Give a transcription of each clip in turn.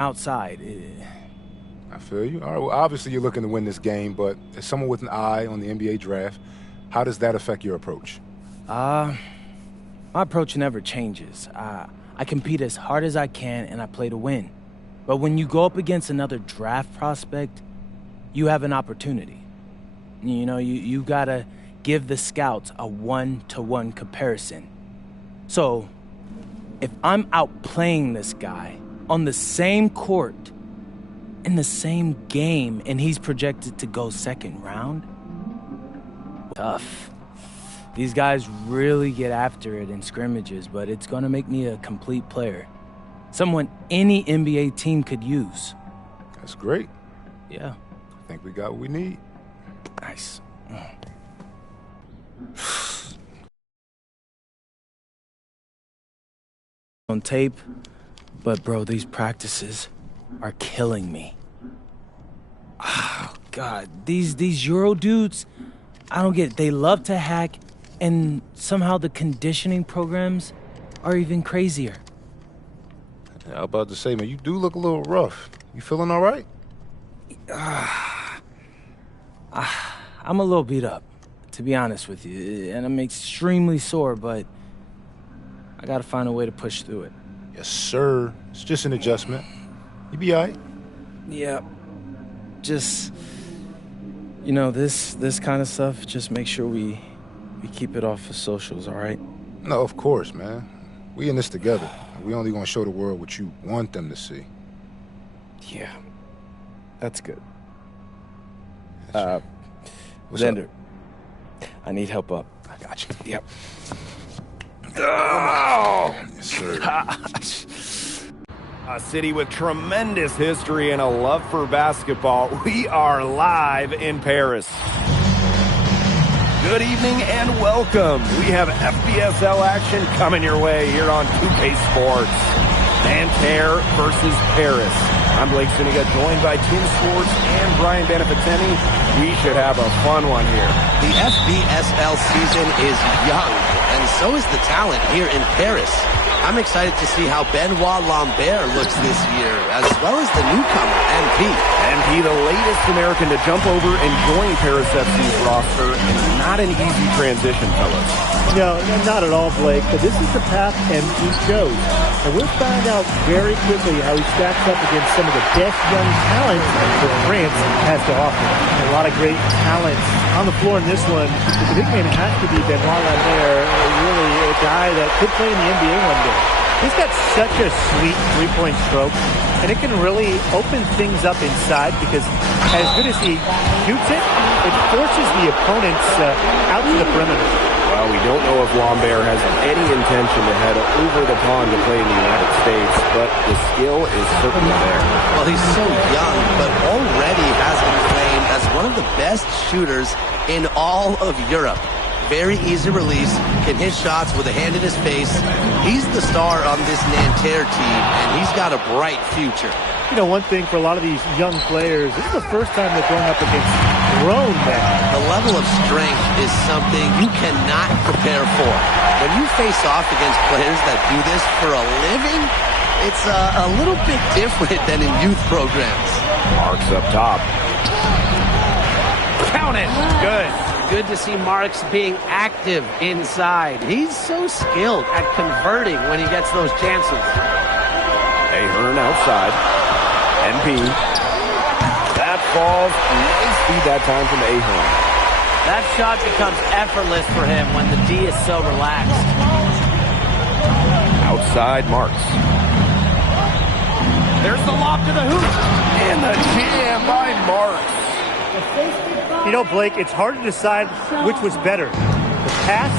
outside. I feel you. All right, well, obviously you're looking to win this game, but as someone with an eye on the NBA draft, how does that affect your approach? My approach never changes. I compete as hard as I can, and I play to win. But when you go up against another draft prospect, you have an opportunity. You know, you gotta give the scouts a one-to-one comparison. So, if I'm outplaying this guy on the same court, in the same game, and he's projected to go second round, tough. These guys really get after it in scrimmages, but it's gonna make me a complete player. Someone any NBA team could use. That's great. Yeah. I think we got what we need. Nice. On tape, but bro, these practices are killing me. Oh, God. These Euro dudes, I don't get it. They love to hack, and somehow the conditioning programs are even crazier. Yeah, I was about to say, man, you do look a little rough. You feeling all right? I'm a little beat up, to be honest with you, and I'm extremely sore, but I gotta find a way to push through it. Yes, sir. It's just an adjustment. You be all right? Yeah. Just, you know, this kind of stuff, just make sure we keep it off of socials, all right? No, of course, man. We in this together. We only gonna show the world what you want them to see. Yeah. That's good. What's Xander, up? I need help up. I got you. Yep. Oh! Yes, sir. Gosh. A city with tremendous history and a love for basketball. We are live in Paris. Good evening and welcome. We have FBSL action coming your way here on 2K Sports. Nanterre versus Paris. I'm Blake Suniga, joined by Tim Sports and Brian Beneficeni. We should have a fun one here. The FBSL season is young, and so is the talent here in Paris. I'm excited to see how Benoit Lambert looks this year, as well as the newcomer, MP. MP, the latest American to jump over and join Paris FC's roster, and not an easy transition, fellas. No, not at all, Blake, but this is the path MP chose. And we'll find out very quickly how he stacks up against some of the best young talent that France has to offer. And a lot of great talent on the floor in this one. The big man has to be Benoit Lambert, really a guy that could play in the NBA one day. He's got such a sweet three-point stroke, and it can really open things up inside because as good as he shoots it, it forces the opponents out to the perimeter. Well, we don't know if Lambert has any intention to head over the pond to play in the United States, but the skill is certainly there. Well, he's so young, but already has been claimed as one of the best shooters in all of Europe. Very easy release, can hit shots with a hand in his face. He's the star on this Nanterre team, and he's got a bright future. You know, one thing for a lot of these young players, this is the first time they're going up against grown men. The level of strength is something you cannot prepare for. When you face off against players that do this for a living, it's a little bit different than in youth programs. Marks up top. Count it. Good. Good to see Marks being active inside. He's so skilled at converting when he gets those chances. Ahern outside. NP. That falls. Nice feed that time from Ahern. That shot becomes effortless for him when the D is so relaxed. Outside Marks. There's the lob to the hoop. And the jam by Marks. You know, Blake, it's hard to decide which was better, the pass,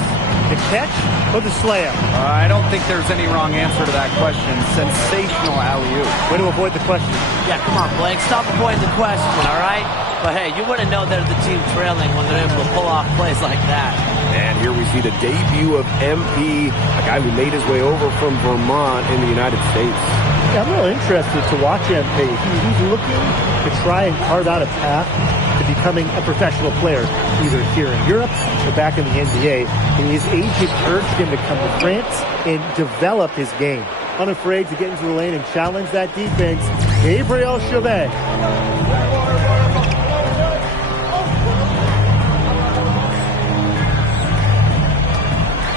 the catch, or the slam. I don't think there's any wrong answer to that question. Sensational alley-oop. Way to avoid the question. Yeah, come on, Blake. Stop avoiding the question, all right? But, hey, you wouldn't know they're the team trailing when they're able to pull off plays like that. And here we see the debut of MP, a guy who made his way over from Vermont in the United States. Yeah, I'm really interested to watch MP. He's looking to try and carve out a path to becoming a professional player, either here in Europe or back in the NBA. And his agent urged him to come to France and develop his game. Unafraid to get into the lane and challenge that defense. Gabriel Chauvet.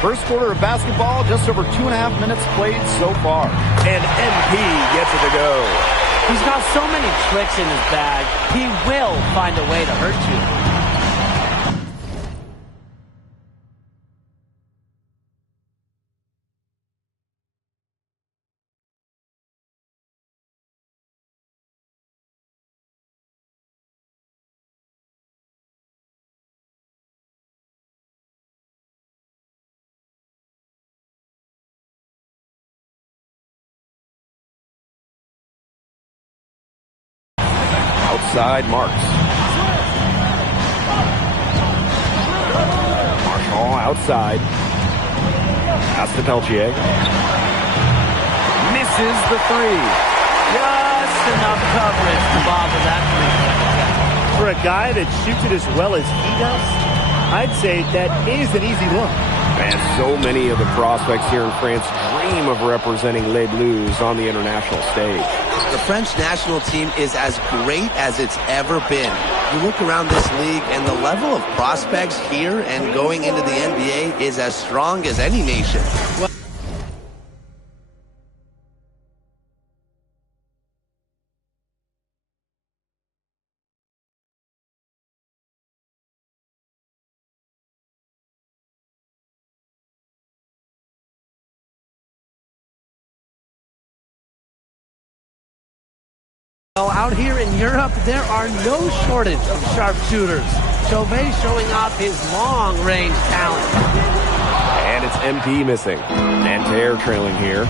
First quarter of basketball, just over 2.5 minutes played so far. And MP gets it to go. He's got so many tricks in his bag, he will find a way to hurt you. Outside Marks. Marshall outside. Pass to Peltier. Misses the three. Just enough coverage to bother that three. For a guy that shoots it as well as he does, I'd say that is an easy look. And so many of the prospects here in France dream of representing Les Bleus on the international stage. The French national team is as great as it's ever been. You look around this league and the level of prospects here and going into the NBA is as strong as any nation. Well, out here in Europe, there are no shortage of sharpshooters. Chauvet showing off his long-range talent. And it's MP missing. Nanterre trailing here.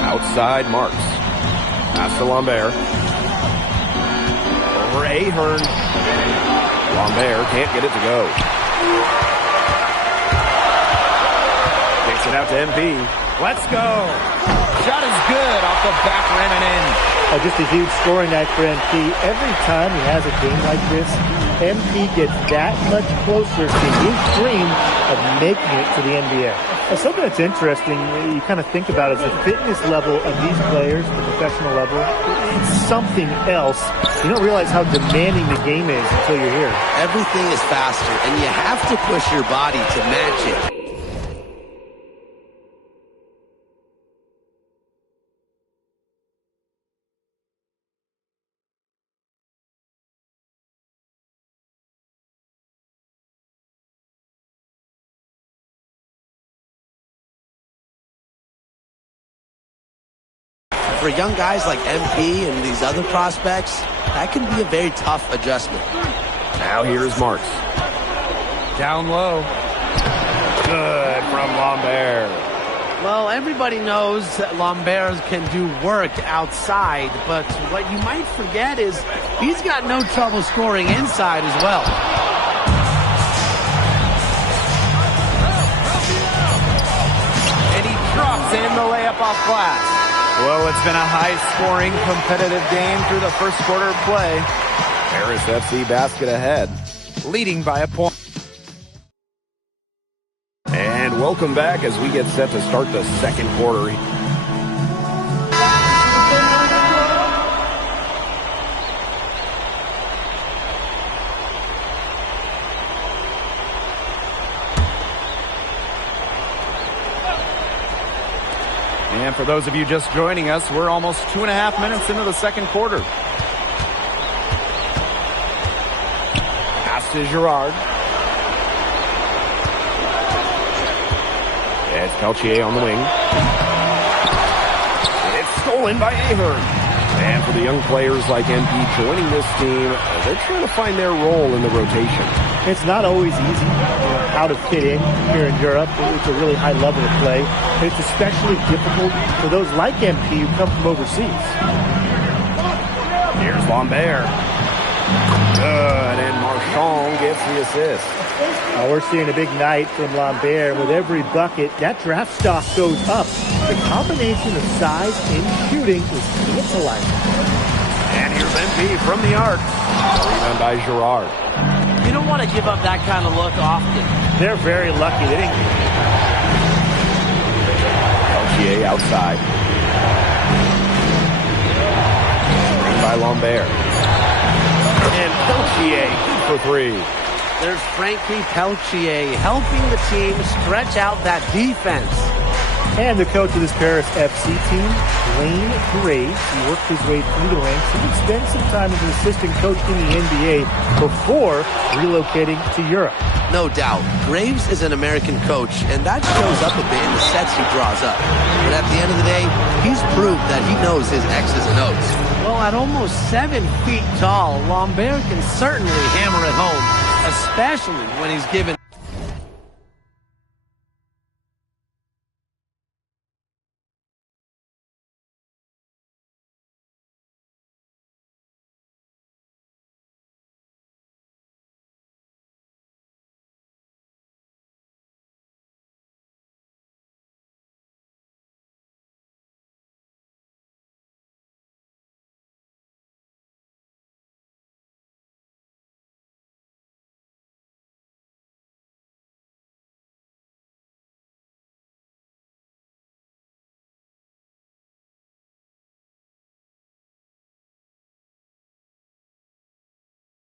Outside Marks. Pass to Lambert. Over Ahern. Lambert can't get it to go. Takes it out to MP. Let's go. Shot is good off the back rim and in. Just a huge scoring night for MP. Every time he has a game like this, MP gets that much closer to his dream of making it to the NBA. Now, something that's interesting, you kind of think about, is the fitness level of these players, the professional level. It's something else. You don't realize how demanding the game is until you're here. Everything is faster, and you have to push your body to match it. For young guys like MP and these other prospects, that can be a very tough adjustment. Now here's Marks. Down low. Good from Lambert. Well, everybody knows that Lambert can do work outside, but what you might forget is he's got no trouble scoring inside as well. And he drops in the layup off glass. Well, it's been a high-scoring, competitive game through the first quarter of play. Paris FC basket ahead, leading by a point. And welcome back as we get set to start the second quarter. And for those of you just joining us, we're almost 2.5 minutes into the second quarter. Pass to Girard. It's Peltier on the wing. It's stolen by Ahern. And for the young players like MP joining this team, they're trying to find their role in the rotation. It's not always easy how to fit in here in Europe. It's a really high level of play. It's especially difficult for those like MP who come from overseas. Here's Lambert. Good, and Marchand gets the assist. We're seeing a big night from Lambert. With every bucket, that draft stock goes up. The combination of size and shooting is tantalizing. And here's MP from the arc. Rebound by Girard. You don't want to give up that kind of look often. They're very lucky. They didn't. Peltier outside. Screen by Lambert. And Peltier for three. There's Frankie Peltier helping the team stretch out that defense. And the coach of this Paris FC team, Blaine Graves, he worked his way through the ranks. He would spend some time as an assistant coach in the NBA before relocating to Europe. No doubt. Graves is an American coach, and that shows up a bit in the sets he draws up. But at the end of the day, he's proved that he knows his X's and O's. Well, at almost 7 feet tall, Lambert can certainly hammer it home, especially when he's given.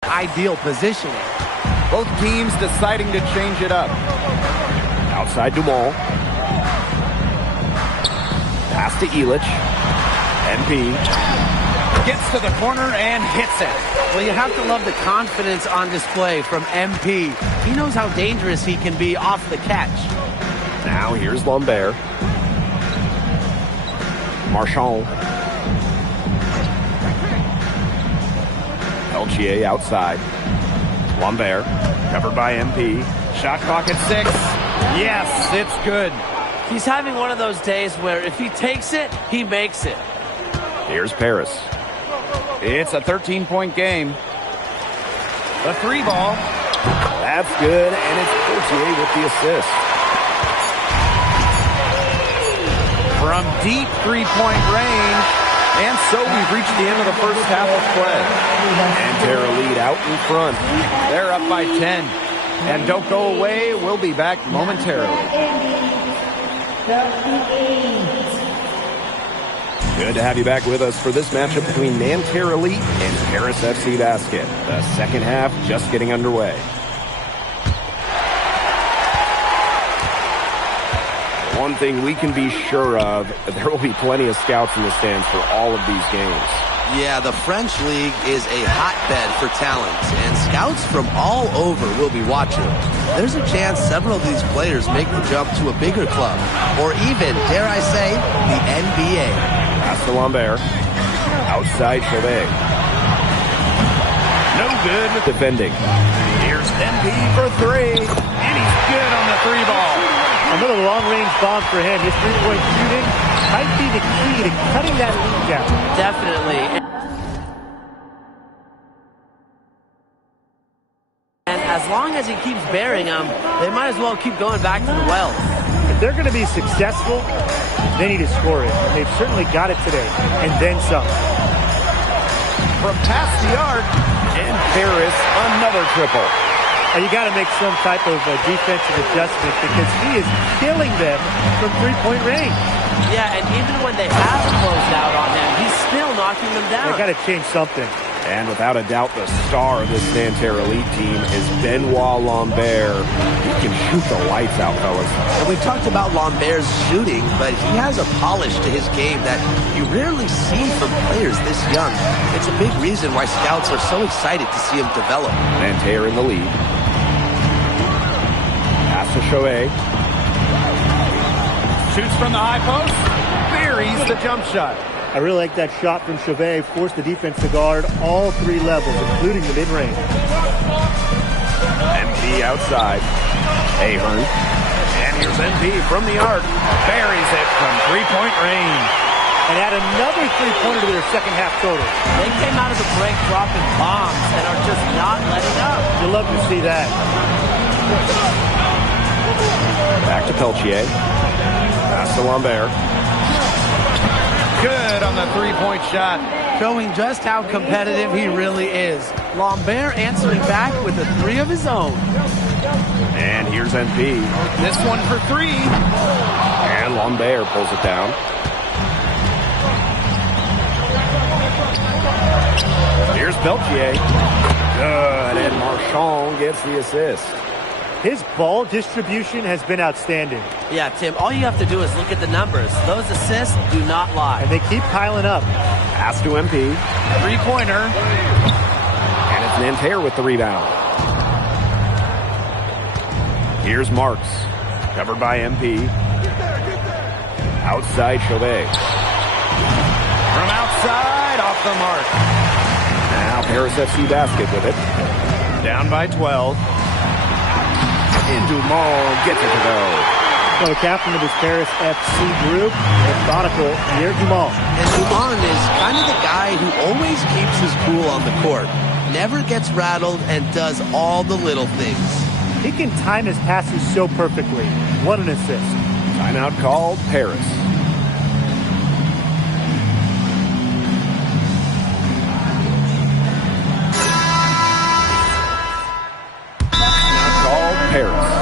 Ideal positioning. Both teams deciding to change it up. Outside Dumont. Pass to Elich. MP. Gets to the corner and hits it. Well, you have to love the confidence on display from MP. He knows how dangerous he can be off the catch. Now here's Lambert. Marchand. Peltier outside. Lambert, covered by MP. Shot clock at 6. Yes, it's good. He's having one of those days where if he takes it, he makes it. Here's Paris. It's a 13-point game. The 3 ball. That's good, and it's Peltier with the assist. From deep 3-point range. And so we've reached the end of the first half of play. And Terra lead out in front. They're up by 10. And don't go away. We'll be back momentarily. Good to have you back with us for this matchup between Nanterre Elite and Paris FC Basket. The second half just getting underway. One thing we can be sure of, there will be plenty of scouts in the stands for all of these games. Yeah, the French League is a hotbed for talent, and scouts from all over will be watching. There's a chance several of these players make the jump to a bigger club, or even, dare I say, the NBA. Pass to Lambert. Outside Chauvet. No good. Defending. Here's MP for 3. And he's good on the 3 ball. Another long-range bomb for him. His three-point shooting might be the key to cutting that lead down. Definitely. And as long as he keeps burying them, they might as well keep going back to the well. If they're going to be successful, they need to score it. And they've certainly got it today. And then some. From past the arc, and Paris, another triple. And you got to make some type of defensive adjustment because he is killing them from three-point range. Yeah, and even when they have closed out on him, he's still knocking them down. They got to change something. And without a doubt, the star of this Nanterre Elite team is Benoit Lambert. He can shoot the lights out, fellas. And we've talked about Lambert's shooting, but he has a polish to his game that you rarely see from players this young. It's a big reason why scouts are so excited to see him develop. Nanterre in the lead. Pass to Chauvet. Shoots from the high post. Buries the jump shot. I really like that shot from Chauvet. Forced the defense to guard all 3 levels, including the mid-range. MP outside. Ahern. And here's MP from the arc. Buries it from 3-point range. and add another three-pointer to their second-half total. They came out of the break dropping bombs and are just not letting up. You love to see that. Back to Peltier. Pass to Lambert. Good on the three-point shot. Showing just how competitive he really is. Lambert answering back with a three of his own. And here's MP. This one for three. And Lambert pulls it down. Here's Peltier. Good, and Marchand gets the assist. His ball distribution has been outstanding. Yeah, Tim, all you have to do is look at the numbers. Those assists do not lie. And they keep piling up. Pass to MP. Three-pointer. And it's Nanterre with the rebound. Here's Marks. Covered by MP. Outside Chauvet. From outside, off the mark. Now Paris FC basket with it. Down by 12. And Dumont gets it to go. So the captain of his Paris FC group, methodical, Pierre Dumont. And Dumont is kind of the guy who always keeps his cool on the court. Never gets rattled and does all the little things. He can time his passes so perfectly. What an assist. Timeout called Paris. Paris.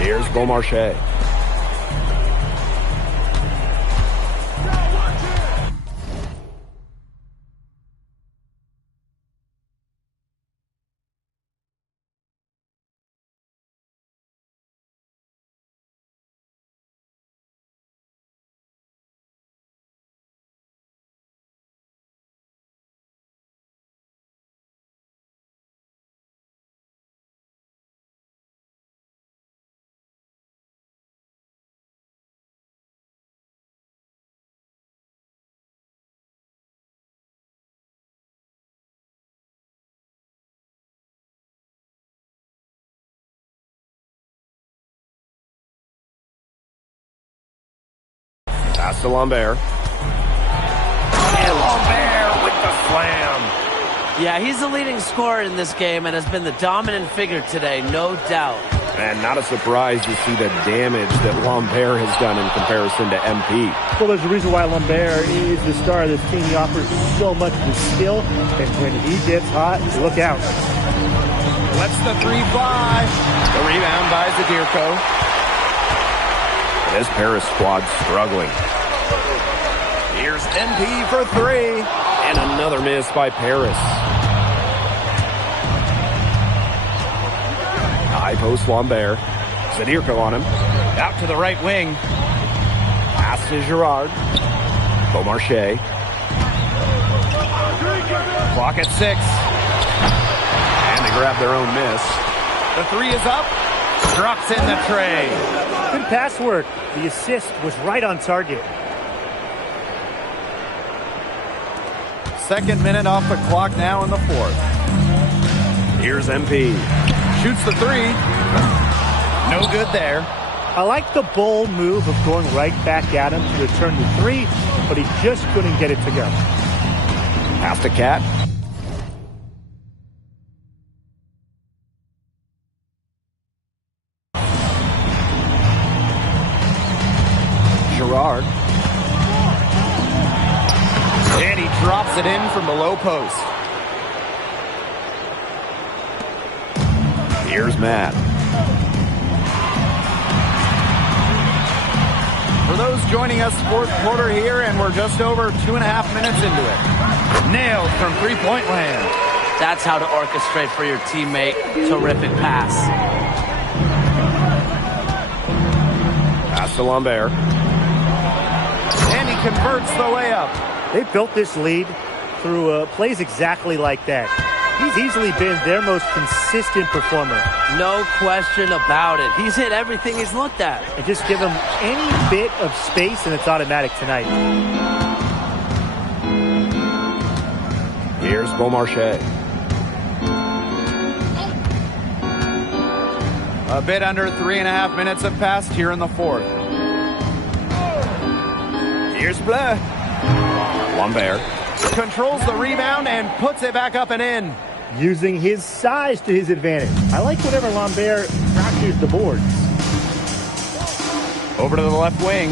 Here's Beaumarchais. Pass to Lambert. And Lambert with the slam. Yeah, he's the leading scorer in this game and has been the dominant figure today, no doubt. And not a surprise to see the damage that Lambert has done in comparison to MP. Well, there's a reason why Lambert is the star of this team. He offers so much of his skill, and when he gets hot, look out. Lets the three fly. The rebound by Zadirko. This Paris squad struggling. Here's MP for three. And another miss by Paris. High post Lambert. Zadirko on him. Out to the right wing. Pass to Girard. Beaumarchais. Clock at 6. And the grab their own miss. The three is up. Drops in the tray. Good pass work. The assist was right on target. Second minute off the clock now in the fourth. Here's MP. Shoots the three. No good there. I like the bold move of going right back at him to return the three, but he just couldn't get it to go. Pass to Cat. Gerard. And he drops it in from the low post. Here's Matt. For those joining us, fourth quarter here, and we're just over 2.5 minutes into it. Nailed from three-point land. That's how to orchestrate for your teammate. Terrific pass. Pass to Lambert. And he converts the layup. They built this lead through plays exactly like that. He's easily been their most consistent performer. No question about it. He's hit everything he's looked at. And just give him any bit of space and it's automatic tonight. Here's Beaumarchais. A bit under 3.5 minutes have passed here in the fourth. Here's Bleu. Lambert. Controls the rebound and puts it back up and in. Using his size to his advantage. I like whenever Lambert fractures the boards. Over to the left wing.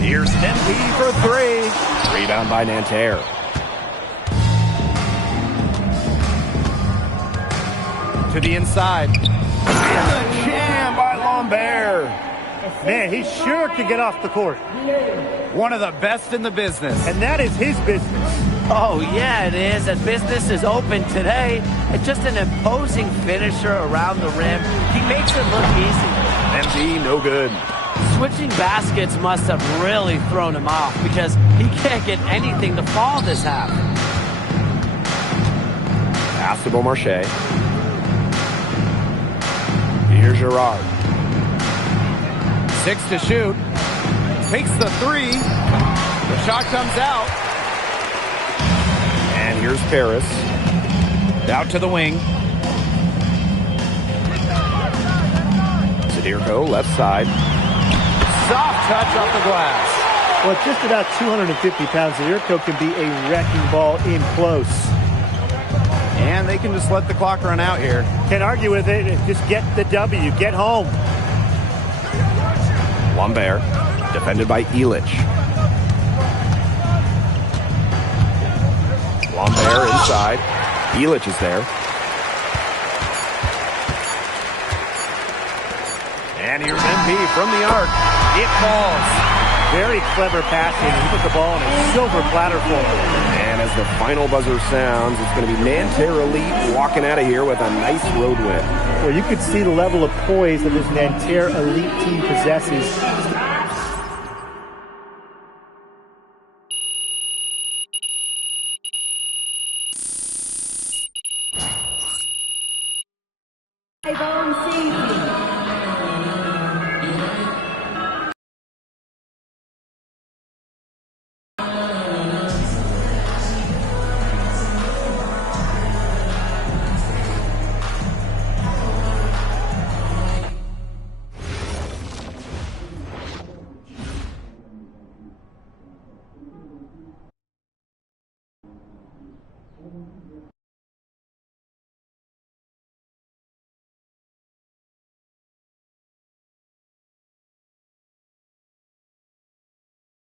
Here's MP for three. Rebound by Nanterre. To the inside. And the jam by Lambert. Man, he sure could get off the court. One of the best in the business. And that is his business. Oh, yeah, it is. And business is open today. And just an imposing finisher around the rim. He makes it look easy. MP, no good. Switching baskets must have really thrown him off because he can't get anything to fall this half. Pass to Beaumarchais. Here's Gerard. 6 to shoot. Takes the three. The shot comes out. And here's Paris. Out to the wing. Zadirko, left side. Soft touch off the glass. Well, at just about 250 pounds, Zadirko can be a wrecking ball in close. And they can just let the clock run out here. Can't argue with it. Just get the W. Get home. Lambert, defended by Illich. Lambert inside. Illich is there. And here's MP from the arc. It falls. Very clever passing. He put the ball on a silver platter for him. And as the final buzzer sounds, it's going to be Nanterre Elite walking out of here with a nice road win. Well, you could see the level of poise that this Nanterre Elite team possesses.